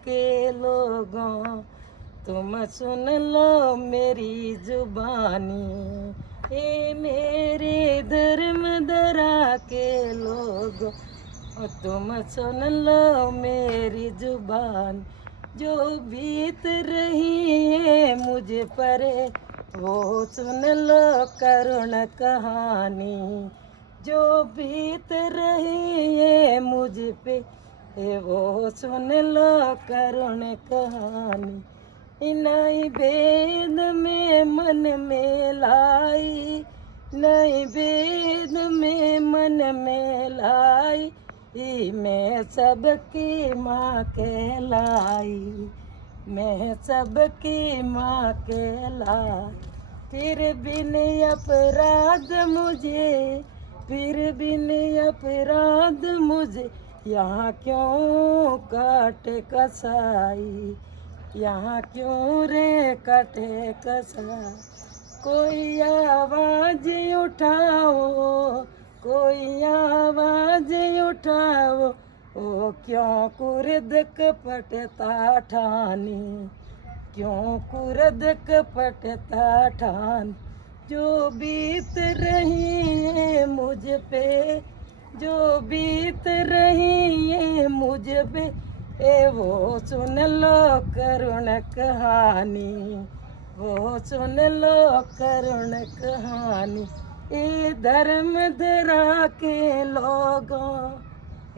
के लोगों, तुम सुन लो मेरी जुबानी। ए मेरे धर्म दरा के लोगों, तुम सुन लो मेरी जुबान। जो बीत रही है मुझ पर वो सुन लो करुण कहानी। जो बीत रही है मुझ पे वो सुन लो करुण कहानी। नई वेद में मन में लाई, नई वेद में मन में लाई, मैं सबकी माँ कहलाई, मैं सबकी माँ कहलाई। फिर बिन अपराध मुझे, फिर बिन अपराध मुझे, यहाँ क्यों काट कसाई, यहाँ क्यों रे काटे कसाई। कोई आवाज उठाओ, कोई आवाज उठाओ, ओ क्यों कुर्द कपटता ठानी, क्यों कुर्द कपटता ठान। जो बीत रही है मुझ पे, जो बीत रही है मुझ पे वो सुन लो करुण कहानी, वो सुन लो करुण कहानी। ए धर्म धरा के लोगों,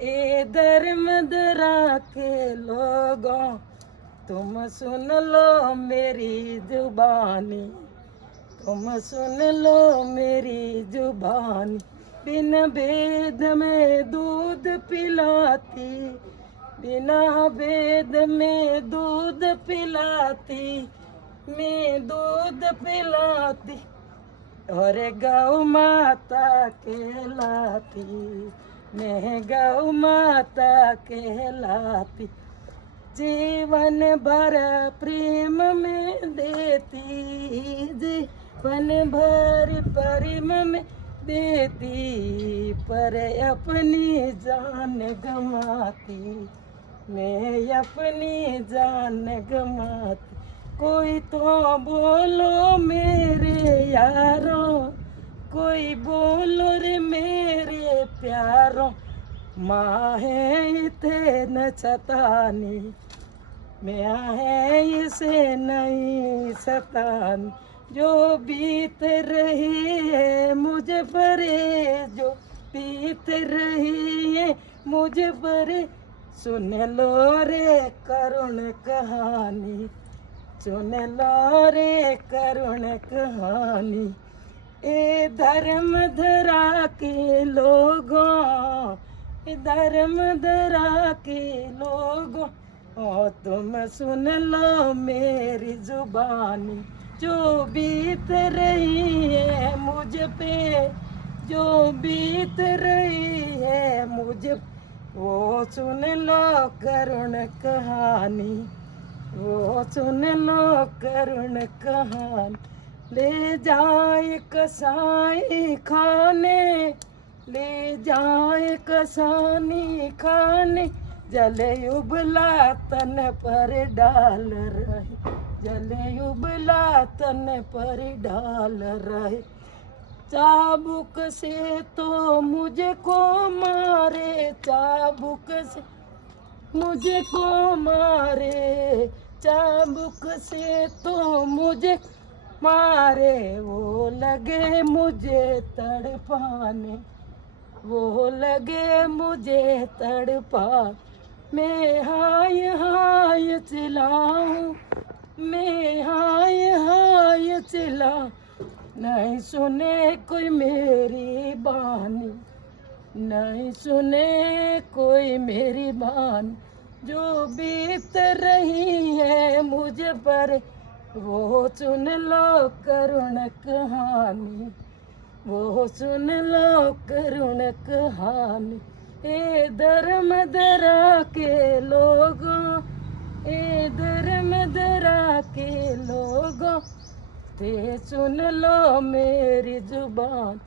ए धर्म धरा के लोगों, तुम सुन लो मेरी जुबानी, तुम सुन लो मेरी जुबानी। बिन भेद में दूध पिलाती, बिना भेद में दूध पिलाती, मैं दूध पिलाती और गौ माता कहलाती, मैं गौ माता कहलाती। जीवन भर प्रेम में देती, जीवन भर प्रेम में देती, पर अपनी जान गंवाती, मैं अपनी जान गंवाती। कोई तो बोलो मेरे यारों, कोई बोलो रे मेरे प्यारों, माँ है इथे न सतानी, मैं है इसे नहीं सतानी। जो बीत रही है मुझ पर, जो बीत रही है मुझ पर, सुन लो रे करुण कहानी, सुन लो रे करुण कहानी। ए धर्म धरा के लोगों, ए धर्म धरा के लोगों, ओ तुम सुन लो मेरी जुबानी। जो बीत रही है मुझ पे, जो बीत रही है मुझ, वो सुन लो करुण कहानी, वो सुन लो करुण कहानी। ले जाए कसाई खाने, ले जाए कसानी खाने, जले उबला तन पर डाल रहे, जले उबला तन पर डाल रहे। चाबुक से तो मुझको मारे, चाबुक से मुझको मारे, चाबुक से तो मुझे मारे, वो लगे मुझे तड़पाने, वो लगे मुझे तड़पा। मैं हाय हाय चिल्लाऊं, मैं हाय हाय चिल्ला, नहीं सुने कोई मेरी बानी, नहीं सुने कोई मेरी बानी। जो बीत रही है मुझ पर वो सुन लो करुण कहानी, वो सुन लो करुण कहानी। ए धर्म धरा के लोगों, ए धर्म धरा के लोगों, ते सुन लो मेरी जुबान।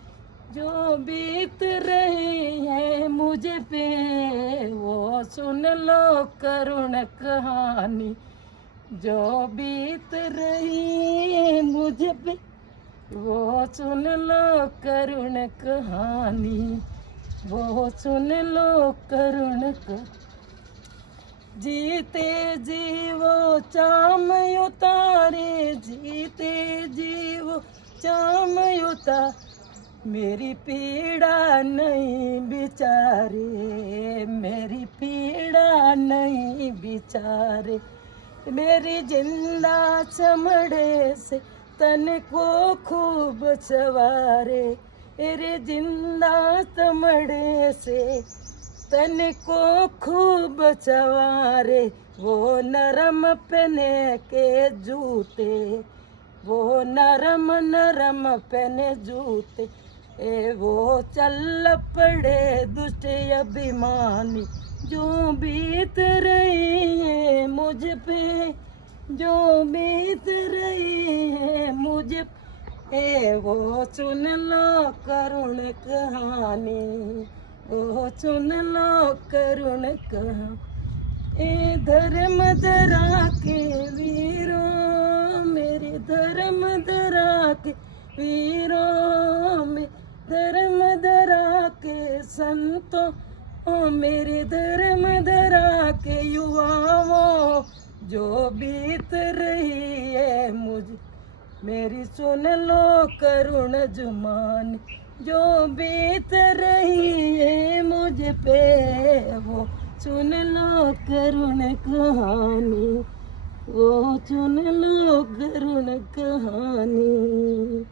जो बीत रही है मुझ पे वो सुन लो करुण कहानी जो बीत रही मुझ पे, वो सुन लो करुण कहानी, वो सुन लो करुण जीते जी वो चाम उतारे, जीते जी वो चाम उतार, मेरी पीड़ा नहीं बिचारे, मेरी पीड़ा नहीं बिचारे, मेरी जिंदा चमड़े से तन को खूब सवारे, मेरे जिंदा चमड़े से तन को खूब सवारे, वो नरम पहने के जूते, वो नरम नरम पहने जूते, वो चल पड़े दुष्ट अभिमानी जो बीत रही है मुझ पे, जो बीत रही है मुझ पे, वो सुन लो करुण कहानी, वो सुन लो करुण कहानी। ए धर्म धरा के वीरों, मेरे धर्म धरा के वीरों में, धर्म धरा के संतों, ओ मेरे धर्म धरा के युवाओं, जो बीत रही है मुझे, मेरी सुन लो करुण जुबानी, जो बीत रही है मुझ पे, वो सुन लो करुण कहानी, वो सुन लो करुण कहानी।